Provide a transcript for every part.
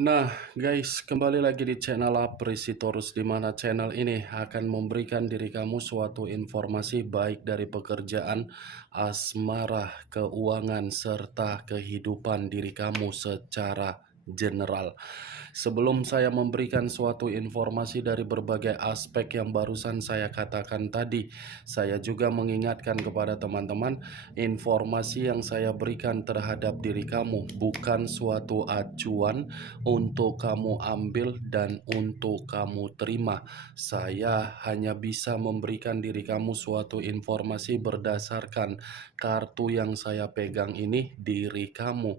Nah, guys, kembali lagi di channel Apresitorus, di mana channel ini akan memberikan diri kamu suatu informasi baik dari pekerjaan, asmara, keuangan, serta kehidupan diri kamu secara general. Sebelum saya memberikan suatu informasi dari berbagai aspek yang barusan saya katakan tadi, saya juga mengingatkan kepada teman-teman, informasi yang saya berikan terhadap diri kamu bukan suatu acuan untuk kamu ambil dan untuk kamu terima. Saya hanya bisa memberikan diri kamu suatu informasi berdasarkan kartu yang saya pegang ini. Diri kamu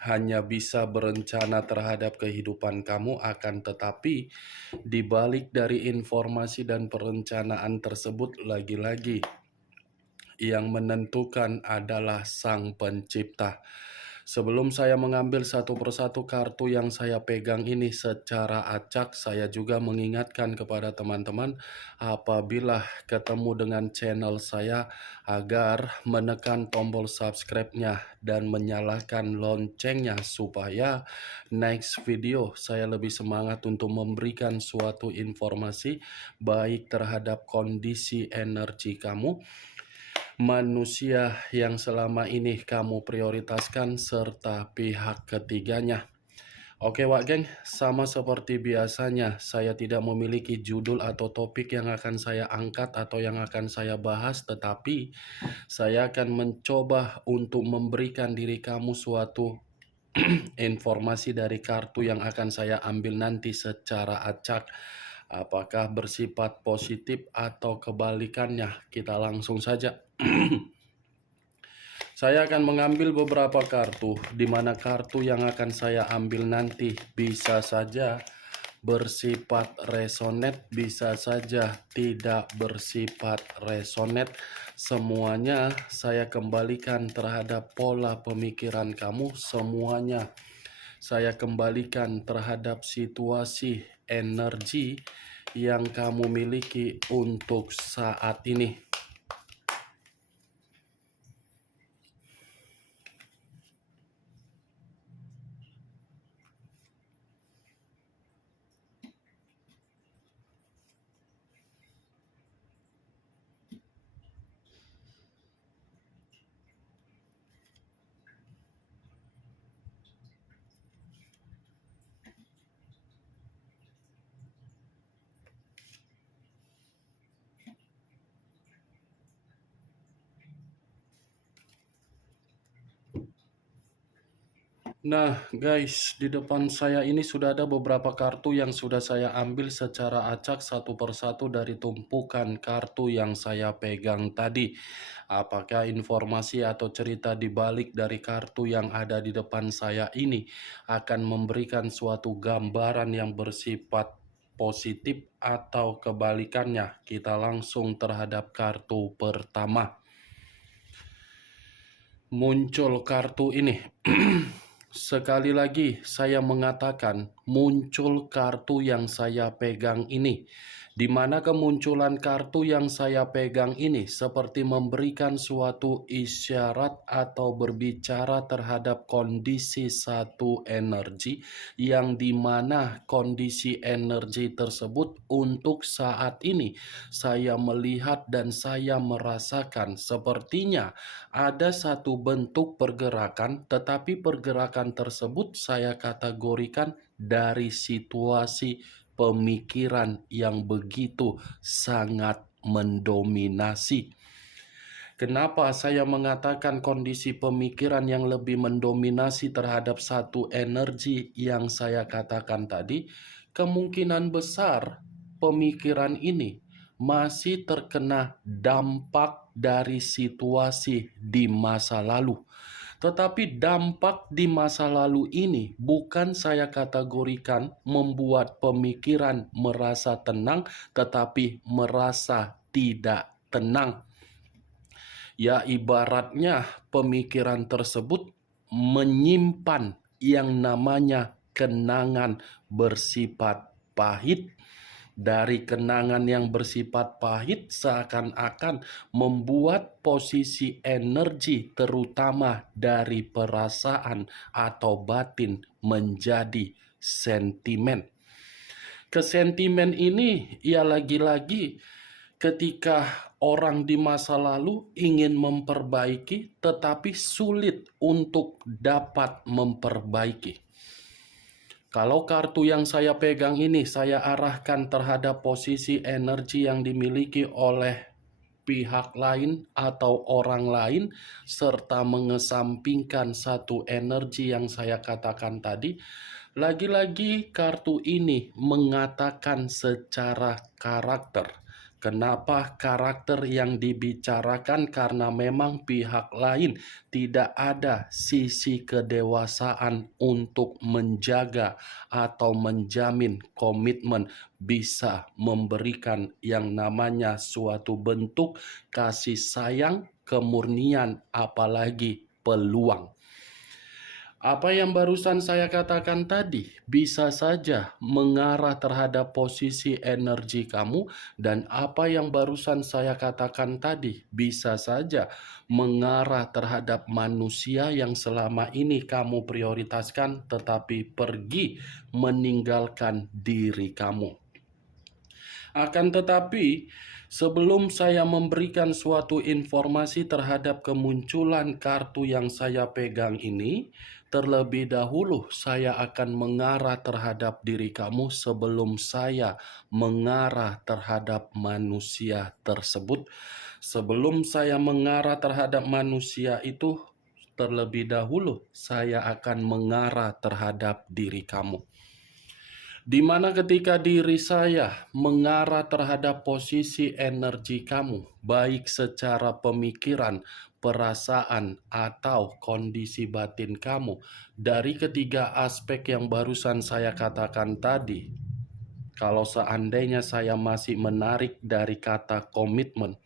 hanya bisa berencana terhadap kehidupan kamu, akan tetapi di balik dari informasi dan perencanaan tersebut, lagi-lagi yang menentukan adalah Sang Pencipta. Sebelum saya mengambil satu persatu kartu yang saya pegang ini secara acak, saya juga mengingatkan kepada teman-teman apabila ketemu dengan channel saya agar menekan tombol subscribe-nya dan menyalakan loncengnya supaya next video saya lebih semangat untuk memberikan suatu informasi baik terhadap kondisi energi kamu, manusia yang selama ini kamu prioritaskan, serta pihak ketiganya. Oke Wak Geng, sama seperti biasanya, saya tidak memiliki judul atau topik yang akan saya angkat atau yang akan saya bahas, tetapi saya akan mencoba untuk memberikan diri kamu suatu informasi dari kartu yang akan saya ambil nanti secara acak. Apakah bersifat positif atau kebalikannya? Kita langsung saja. Saya akan mengambil beberapa kartu, di mana kartu yang akan saya ambil nanti bisa saja bersifat resonet, bisa saja tidak bersifat resonet. Semuanya saya kembalikan terhadap pola pemikiran kamu, semuanya saya kembalikan terhadap situasi energi yang kamu miliki untuk saat ini. Nah guys, di depan saya ini sudah ada beberapa kartu yang sudah saya ambil secara acak satu persatu dari tumpukan kartu yang saya pegang tadi. Apakah informasi atau cerita di balik dari kartu yang ada di depan saya ini akan memberikan suatu gambaran yang bersifat positif atau kebalikannya? Kita langsung terhadap kartu pertama. Muncul kartu ini. Sekali lagi saya mengatakan muncul kartu yang saya pegang ini, di mana kemunculan kartu yang saya pegang ini seperti memberikan suatu isyarat atau berbicara terhadap kondisi satu energi, yang dimana kondisi energi tersebut untuk saat ini saya melihat dan saya merasakan sepertinya ada satu bentuk pergerakan, tetapi pergerakan tersebut saya kategorikan dari situasi pemikiran yang begitu sangat mendominasi. Kenapa saya mengatakan kondisi pemikiran yang lebih mendominasi terhadap satu energi yang saya katakan tadi? Kemungkinan besar pemikiran ini masih terkena dampak dari situasi di masa lalu. Tetapi dampak di masa lalu ini bukan saya kategorikan membuat pemikiran merasa tenang, tetapi merasa tidak tenang. Ya, ibaratnya pemikiran tersebut menyimpan yang namanya kenangan bersifat pahit dari kenangan yang bersifat pahit seakan-akan membuat posisi energi terutama dari perasaan atau batin menjadi sentimen. Kesentimen ini ya lagi-lagi ketika orang di masa lalu ingin memperbaiki tetapi sulit untuk dapat memperbaiki. Kalau kartu yang saya pegang ini saya arahkan terhadap posisi energi yang dimiliki oleh pihak lain atau orang lain serta mengesampingkan satu energi yang saya katakan tadi, lagi-lagi kartu ini mengatakan secara karakter. Kenapa karakter yang dibicarakan? Karena memang pihak lain tidak ada sisi kedewasaan untuk menjaga atau menjamin komitmen bisa memberikan yang namanya suatu bentuk kasih sayang, kemurnian, apalagi peluang. Apa yang barusan saya katakan tadi bisa saja mengarah terhadap posisi energi kamu, dan apa yang barusan saya katakan tadi bisa saja mengarah terhadap manusia yang selama ini kamu prioritaskan tetapi pergi meninggalkan diri kamu. Akan tetapi, sebelum saya memberikan suatu informasi terhadap kemunculan kartu yang saya pegang ini, terlebih dahulu saya akan mengarah terhadap diri kamu sebelum saya mengarah terhadap manusia tersebut. Sebelum saya mengarah terhadap manusia itu, terlebih dahulu saya akan mengarah terhadap diri kamu. Di mana ketika diri saya mengarah terhadap posisi energi kamu, baik secara pemikiran, perasaan, atau kondisi batin kamu, dari ketiga aspek yang barusan saya katakan tadi, kalau seandainya saya masih menarik dari kata komitmen,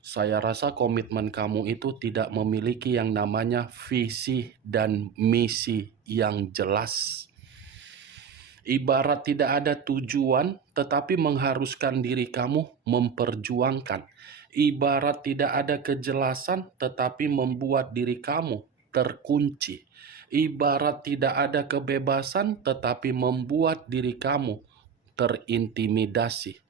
saya rasa komitmen kamu itu tidak memiliki yang namanya visi dan misi yang jelas. Ibarat tidak ada tujuan, tetapi mengharuskan diri kamu memperjuangkan. Ibarat tidak ada kejelasan, tetapi membuat diri kamu terkunci. Ibarat tidak ada kebebasan, tetapi membuat diri kamu terintimidasi.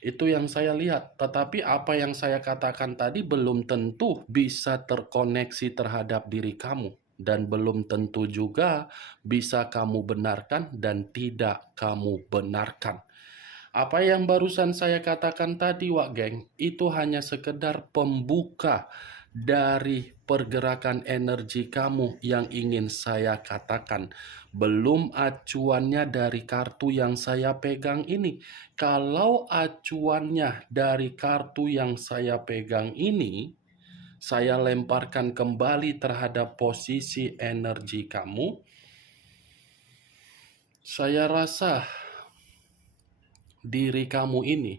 Itu yang saya lihat, tetapi apa yang saya katakan tadi belum tentu bisa terkoneksi terhadap diri kamu. Dan belum tentu juga bisa kamu benarkan dan tidak kamu benarkan. Apa yang barusan saya katakan tadi, Wak Geng, itu hanya sekedar pembuka dari pergerakan energi kamu yang ingin saya katakan. Belum acuannya dari kartu yang saya pegang ini. Kalau acuannya dari kartu yang saya pegang ini, saya lemparkan kembali terhadap posisi energi kamu. Saya rasa diri kamu ini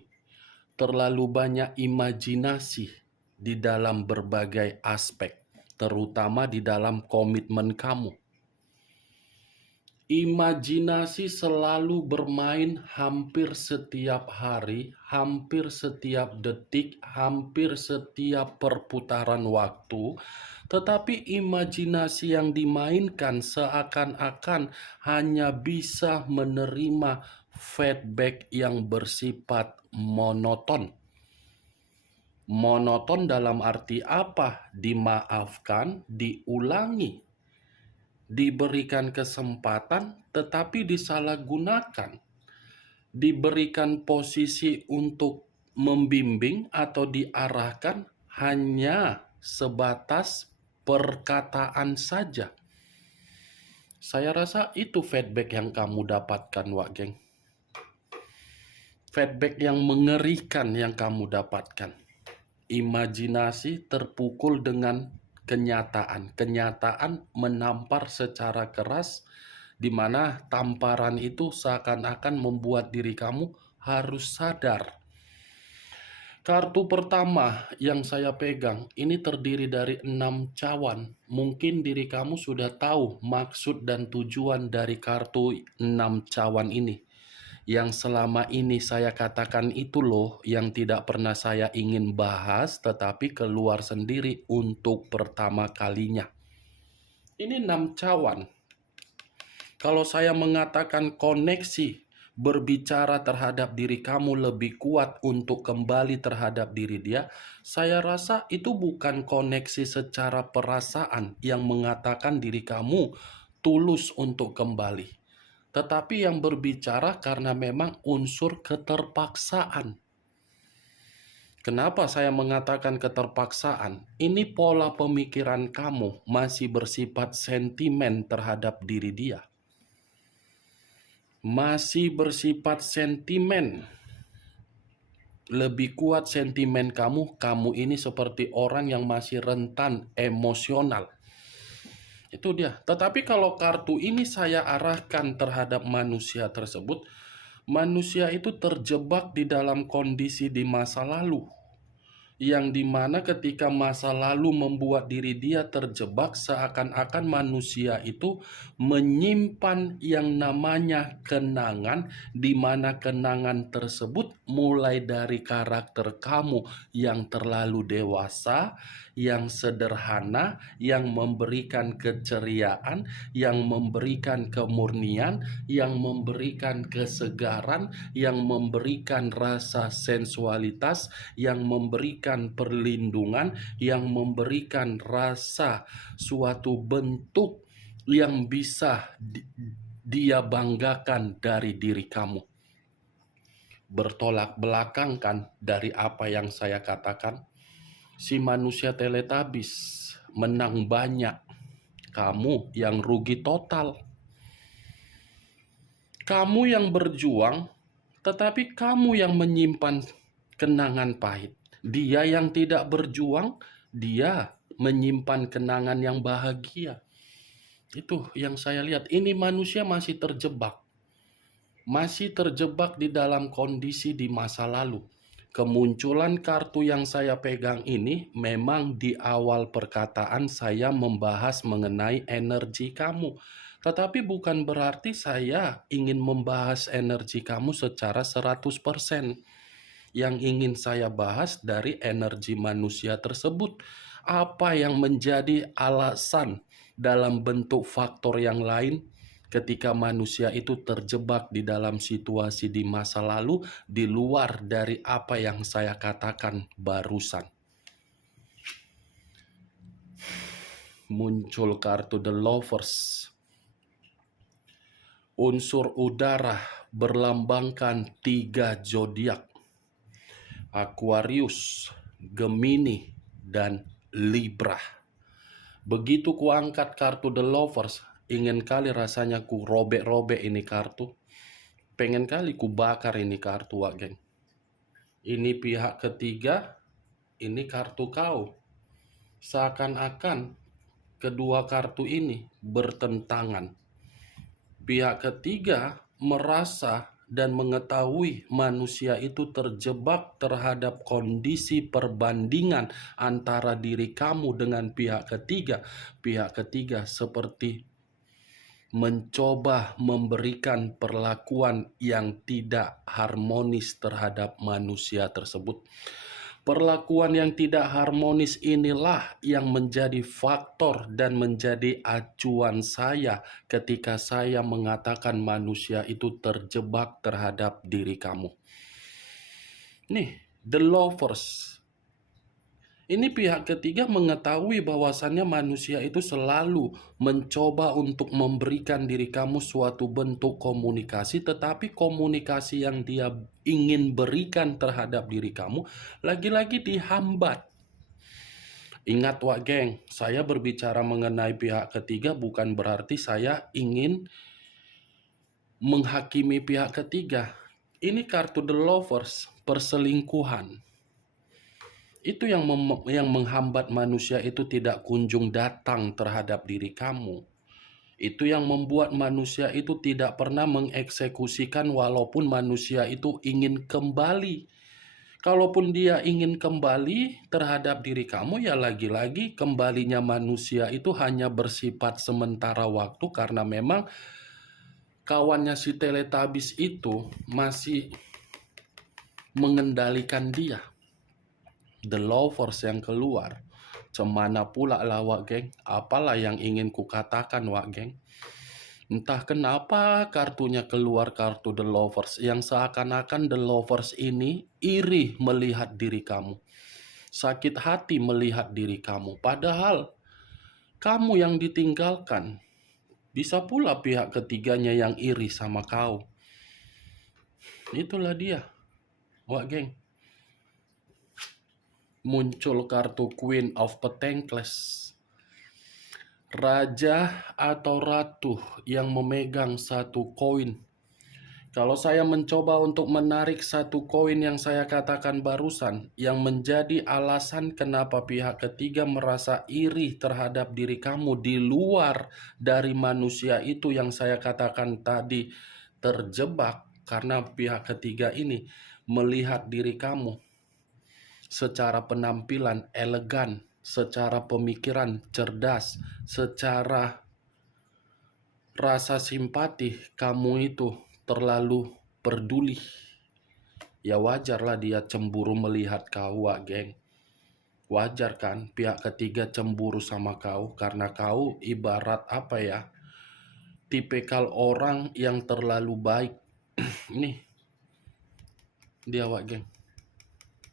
terlalu banyak imajinasi di dalam berbagai aspek, terutama di dalam komitmen kamu. Imajinasi selalu bermain hampir setiap hari, hampir setiap detik, hampir setiap perputaran waktu. Tetapi imajinasi yang dimainkan seakan-akan hanya bisa menerima feedback yang bersifat monoton. Monoton dalam arti apa? Dimaafkan, diulangi, diberikan kesempatan tetapi disalahgunakan, diberikan posisi untuk membimbing atau diarahkan hanya sebatas perkataan saja. Saya rasa itu feedback yang kamu dapatkan, Wak Geng. Feedback yang mengerikan yang kamu dapatkan. Imajinasi terpukul dengan kenyataan. Kenyataan menampar secara keras, di mana tamparan itu seakan-akan membuat diri kamu harus sadar. Kartu pertama yang saya pegang ini terdiri dari 6 cawan. Mungkin diri kamu sudah tahu maksud dan tujuan dari kartu 6 cawan ini. Yang selama ini saya katakan itu loh yang tidak pernah saya ingin bahas, tetapi keluar sendiri untuk pertama kalinya. Ini 6 cawan. Kalau saya mengatakan koneksi berbicara terhadap diri kamu lebih kuat untuk kembali terhadap diri dia, saya rasa itu bukan koneksi secara perasaan yang mengatakan diri kamu tulus untuk kembali, tetapi yang berbicara karena memang unsur keterpaksaan. Kenapa saya mengatakan keterpaksaan? Ini pola pemikiran kamu masih bersifat sentimen terhadap diri dia. Masih bersifat sentimen. Lebih kuat sentimen kamu ini seperti orang yang masih rentan emosional. Itu dia. Tetapi kalau kartu ini saya arahkan terhadap manusia tersebut, manusia itu terjebak di dalam kondisi di masa lalu, yang dimana ketika masa lalu membuat diri dia terjebak, seakan-akan manusia itu menyimpan yang namanya kenangan, di mana kenangan tersebut mulai dari karakter kamu yang terlalu dewasa, yang sederhana, yang memberikan keceriaan, yang memberikan kemurnian, yang memberikan kesegaran, yang memberikan rasa sensualitas, yang memberikan perlindungan, yang memberikan rasa suatu bentuk yang bisa dia banggakan dari diri kamu. Bertolak belakang kan dari apa yang saya katakan. Si manusia teletabis menang banyak, kamu yang rugi total. Kamu yang berjuang, tetapi kamu yang menyimpan kenangan pahit. Dia yang tidak berjuang, dia menyimpan kenangan yang bahagia. Itu yang saya lihat. Ini manusia masih terjebak. Masih terjebak di dalam kondisi di masa lalu. Kemunculan kartu yang saya pegang ini memang di awal perkataan saya membahas mengenai energi kamu. Tetapi bukan berarti saya ingin membahas energi kamu secara 100%. Yang ingin saya bahas dari energi manusia tersebut. Apa yang menjadi alasan dalam bentuk faktor yang lain ketika manusia itu terjebak di dalam situasi di masa lalu di luar dari apa yang saya katakan barusan. Muncul kartu The Lovers. Unsur udara berlambangkan 3 zodiak. Aquarius, Gemini, dan Libra. Begitu kuangkat kartu The Lovers, ingin kali rasanya ku robek-robek ini kartu. Pengen kali ku bakar ini kartu, wak geng. Ini pihak ketiga, ini kartu kau. Seakan-akan kedua kartu ini bertentangan. Pihak ketiga merasa dan mengetahui manusia itu terjebak terhadap kondisi perbandingan antara diri kamu dengan pihak ketiga. Pihak ketiga seperti mencoba memberikan perlakuan yang tidak harmonis terhadap manusia tersebut. Perlakuan yang tidak harmonis inilah yang menjadi faktor dan menjadi acuan saya ketika saya mengatakan manusia itu terjebak terhadap diri kamu. Nih, The Lovers. Ini pihak ketiga mengetahui bahwasannya manusia itu selalu mencoba untuk memberikan diri kamu suatu bentuk komunikasi, tetapi komunikasi yang dia ingin berikan terhadap diri kamu lagi-lagi dihambat. Ingat wak geng, saya berbicara mengenai pihak ketiga bukan berarti saya ingin menghakimi pihak ketiga. Ini kartu The Lovers, perselingkuhan. Itu yang menghambat manusia itu tidak kunjung datang terhadap diri kamu. Itu yang membuat manusia itu tidak pernah mengeksekusikan walaupun manusia itu ingin kembali. Kalaupun dia ingin kembali terhadap diri kamu, ya lagi-lagi kembalinya manusia itu hanya bersifat sementara waktu karena memang kawannya si Teletubbies itu masih mengendalikan dia. The lovers yang keluar. Cemana pula lah wak geng. Apalah yang ingin kukatakan wak geng. Entah kenapa kartunya keluar kartu The Lovers. Yang seakan-akan The Lovers ini iri melihat diri kamu. Sakit hati melihat diri kamu. Padahal kamu yang ditinggalkan. Bisa pula pihak ketiganya yang iri sama kau. Itulah dia. Wak geng. Muncul kartu Queen of Pentacles. Raja atau ratu yang memegang satu koin. Kalau saya mencoba untuk menarik satu koin yang saya katakan barusan, yang menjadi alasan kenapa pihak ketiga merasa iri terhadap diri kamu di luar dari manusia itu yang saya katakan tadi terjebak karena pihak ketiga ini melihat diri kamu secara penampilan elegan, secara pemikiran cerdas, secara rasa simpati kamu itu terlalu peduli. Ya wajarlah dia cemburu melihat kau, wak geng. Wajar kan pihak ketiga cemburu sama kau karena kau ibarat apa ya? Tipikal orang yang terlalu baik. Nih, dia wak geng.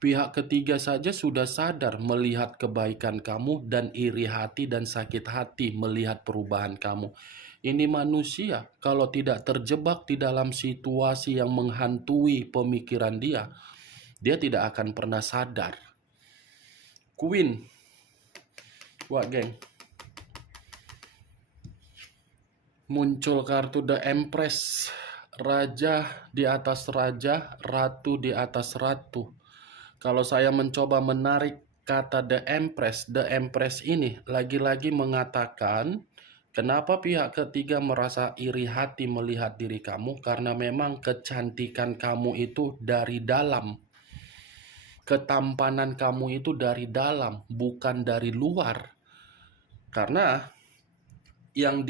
Pihak ketiga saja sudah sadar melihat kebaikan kamu dan iri hati dan sakit hati melihat perubahan kamu. Ini manusia kalau tidak terjebak di dalam situasi yang menghantui pemikiran dia, dia tidak akan pernah sadar. Queen, wak geng. Muncul kartu The Empress, raja di atas raja, ratu di atas ratu. Kalau saya mencoba menarik kata The Empress ini lagi-lagi mengatakan kenapa pihak ketiga merasa iri hati melihat diri kamu karena memang kecantikan kamu itu dari dalam. Ketampanan kamu itu dari dalam, bukan dari luar. Karena yang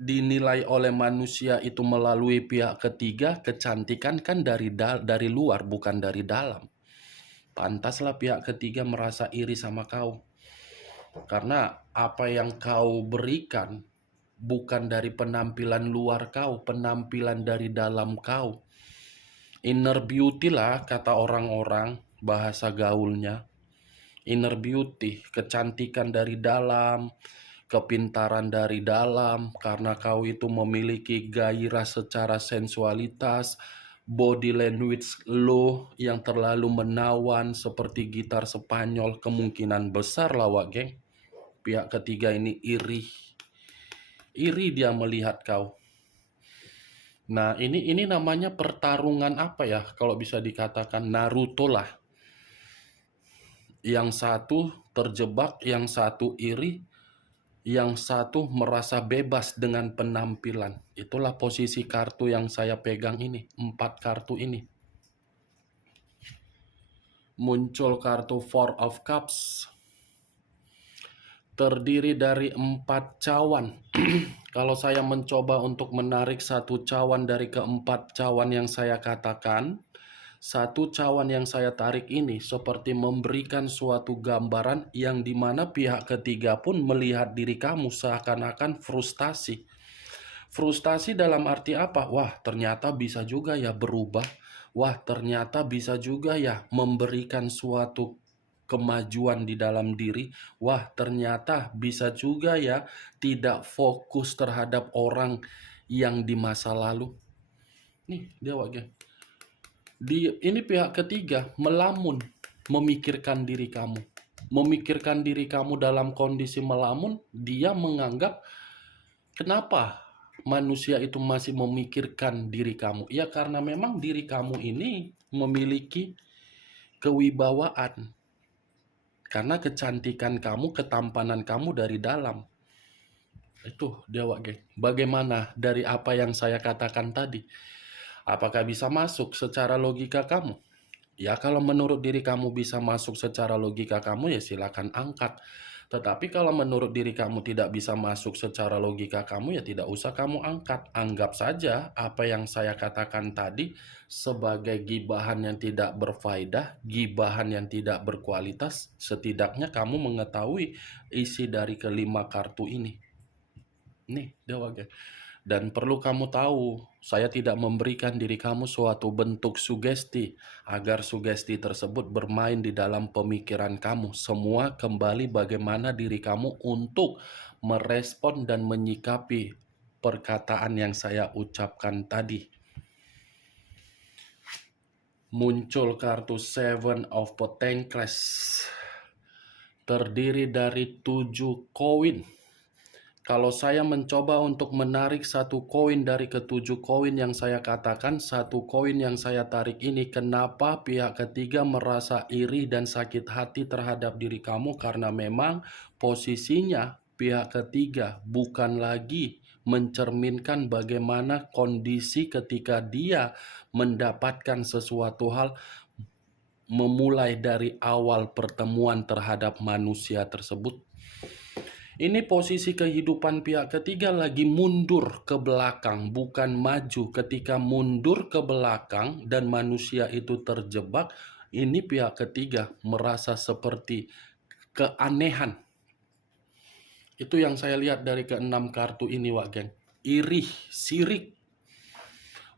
dinilai oleh manusia itu melalui pihak ketiga, kecantikan kan dari luar, bukan dari dalam. Pantaslah pihak ketiga merasa iri sama kau. Karena apa yang kau berikan bukan dari penampilan luar kau, penampilan dari dalam kau. Inner beauty lah kata orang-orang, bahasa gaulnya. Inner beauty, kecantikan dari dalam, kepintaran dari dalam, karena kau itu memiliki gairah secara sensualitas, body language lo yang terlalu menawan seperti gitar Spanyol, kemungkinan besar lah wak geng. Pihak ketiga ini iri dia melihat kau. Nah ini namanya pertarungan apa ya, kalau bisa dikatakan Naruto lah. Yang satu terjebak, yang satu iri, yang satu merasa bebas dengan penampilan. Itulah posisi kartu yang saya pegang ini, 4 kartu ini. Muncul kartu Four of Cups. Terdiri dari 4 cawan. Kalau saya mencoba untuk menarik satu cawan dari keempat cawan yang saya katakan, satu cawan yang saya tarik ini seperti memberikan suatu gambaran yang dimana pihak ketiga pun melihat diri kamu seakan-akan frustasi. Frustasi dalam arti apa? Wah, ternyata bisa juga ya berubah. Wah, ternyata bisa juga ya memberikan suatu kemajuan di dalam diri. Wah, ternyata bisa juga ya tidak fokus terhadap orang yang di masa lalu. Nih, dia wak. Ini pihak ketiga melamun, memikirkan diri kamu. Memikirkan diri kamu dalam kondisi melamun, dia menganggap kenapa manusia itu masih memikirkan diri kamu. Ya karena memang diri kamu ini memiliki kewibawaan. Karena kecantikan kamu, ketampanan kamu dari dalam. Itu dia wak geng. Bagaimana dari apa yang saya katakan tadi? Apakah bisa masuk secara logika kamu? Ya kalau menurut diri kamu bisa masuk secara logika kamu ya silakan angkat. Tetapi kalau menurut diri kamu tidak bisa masuk secara logika kamu, ya tidak usah kamu angkat. Anggap saja apa yang saya katakan tadi sebagai gibahan yang tidak berfaedah, gibahan yang tidak berkualitas. Setidaknya kamu mengetahui isi dari kelima kartu ini. Nih, dewa guys. Dan perlu kamu tahu, saya tidak memberikan diri kamu suatu bentuk sugesti agar sugesti tersebut bermain di dalam pemikiran kamu. Semua kembali bagaimana diri kamu untuk merespon dan menyikapi perkataan yang saya ucapkan tadi. Muncul kartu Seven of Pentacles, terdiri dari 7 koin. Kalau saya mencoba untuk menarik satu koin dari ketujuh koin yang saya katakan, satu koin yang saya tarik ini, kenapa pihak ketiga merasa iri dan sakit hati terhadap diri kamu? Karena memang posisinya pihak ketiga bukan lagi mencerminkan bagaimana kondisi ketika dia mendapatkan sesuatu hal, memulai dari awal pertemuan terhadap manusia tersebut. Ini posisi kehidupan pihak ketiga lagi mundur ke belakang, bukan maju. Ketika mundur ke belakang dan manusia itu terjebak, ini pihak ketiga merasa seperti keanehan. Itu yang saya lihat dari keenam kartu ini, Wak Geng. Iri, sirik.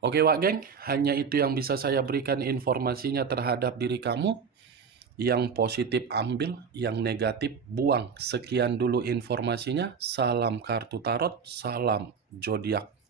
Oke, Wak Geng, hanya itu yang bisa saya berikan informasinya terhadap diri kamu. Yang positif ambil, yang negatif buang. Sekian dulu informasinya. Salam kartu tarot, salam zodiak.